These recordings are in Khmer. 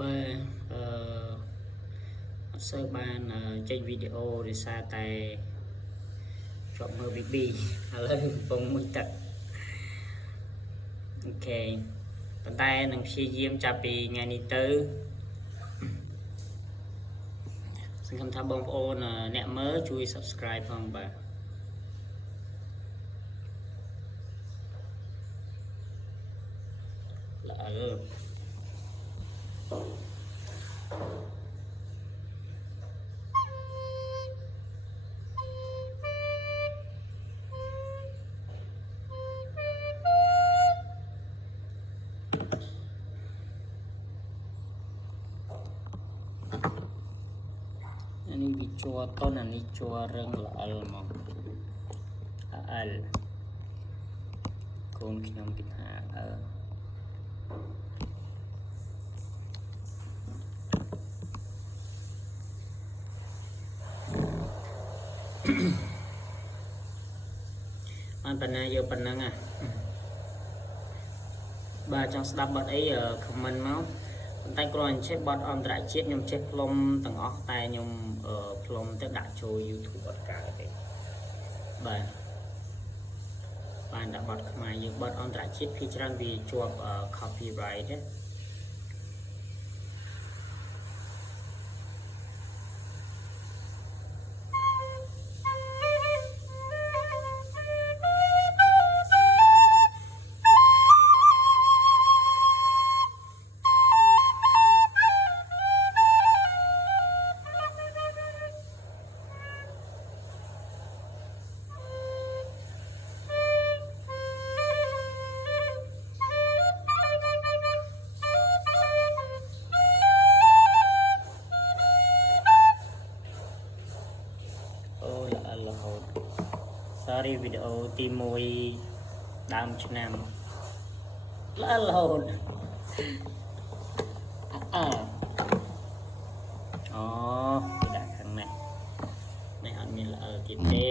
បើអត់សូវបានចេញវីដេអូដោយសារតែជាប់មើល BB ឥឡូវកំពុងមួយទឹកអូខេប៉ុន្តែនឹងព្យាយាមចាប់ពីថ្ងៃនេះទៅសង្ឃឹមថាបងប្អូនអ្នកមើលជួយ Subscribe ផងបាទល្អើនេះវាជួរតនអានេះជួររឹងល្អលមកអលកូនខ្ញុំគិតថាបានប៉ុណ្ណាយកប៉ុណ្ណឹងបាទចង់ស្ដាប់បទអីខមមិនមកប៉ុន្តែគ្រាន់តែចេះបទអន្តរជាតិខ្ញុំចេះផ្លុំទាំងអស់តែខ្ញុំផ្លុំទៅដាក់ចូល YouTube អត់កើតទេបាទបានដាក់បទខ្មែរយើងបទអន្តរជាតិភាគច្រើនវាជាប់ copyright ទេSorry វីដេអូទី1ដើមឆ្នាំល្អរហូតអូគេដាក់ខាងនេះនេះអត់មានល្អទៀតទេ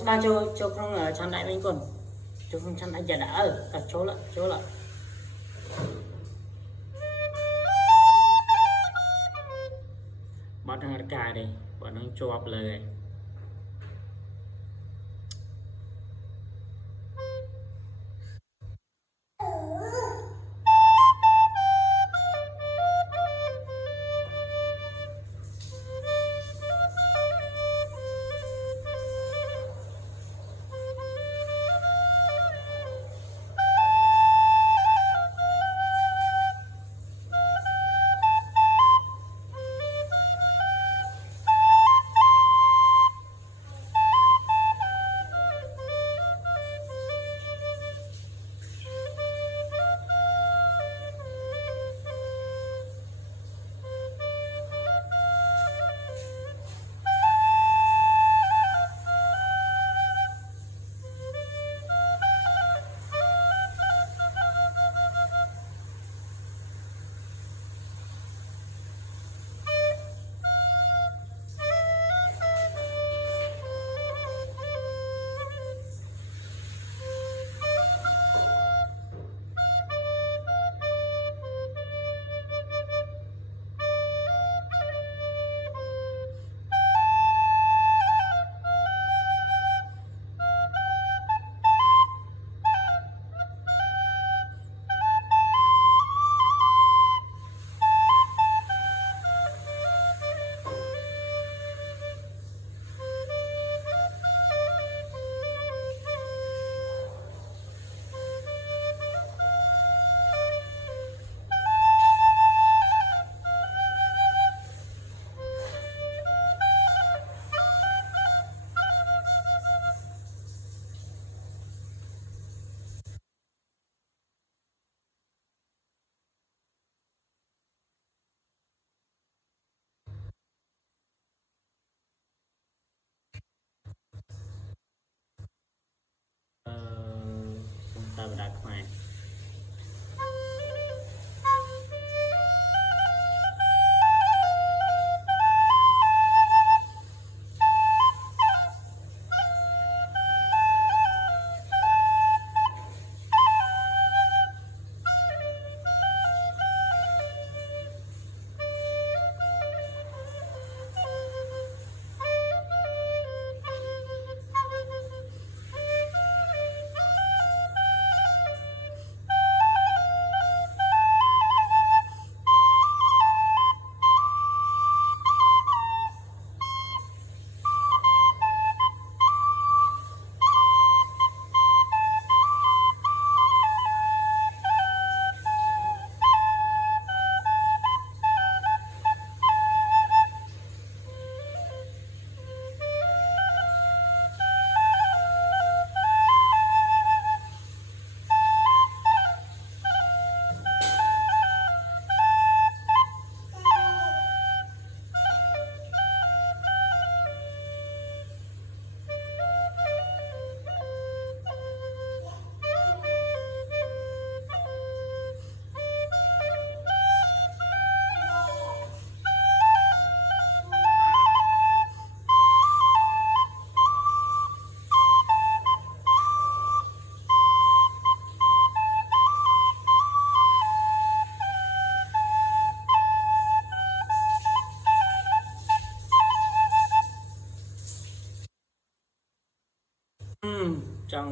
ស្ដាចូលក្នុងឆានដៃវិញគុណចូលក្នុងឆានដៃយ៉ាដាក់តែចូលបាត់នឹងរកាទេបាត់នឹងជាប់លើហើយ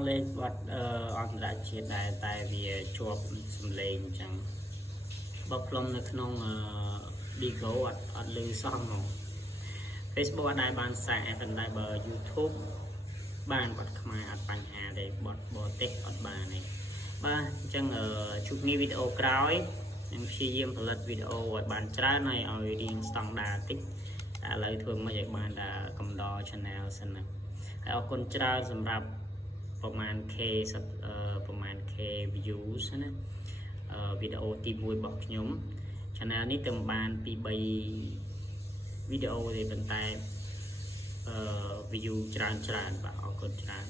លេខបាត់អន្តរជាតិដែរតែវាជាប់សំឡេងអញ្ចឹងបើផ្លុំនៅក្នុងDigo អត់លឺសោះហ្មង Facebook អត់ដែរបានសាកប៉ុន្តែបើ YouTube បានបាត់ខ្មែរអត់បញ្ហាទេបាត់បរទេសអត់បានទេបាទអញ្ចឹងជួបគ្នាវីដេអូក្រោយនឹងព្យាយាមផលិតវីដេអូឲ្យបានច្រើនហើយឲ្យរៀងស្តង់ដារតិចតែឥឡូវធ្វើមិនឲ្យបានដល់កំដរ channel សិនណាហើយអរគុណច្រើនសម្រាប់ប្រហែល K views ណាវីដេអូទី1របស់ខ្ញុំ channel នេះទៅបានពី3វីដេអូទេប៉ុន្តែview ច្រើនបាទអរគុណច្រើន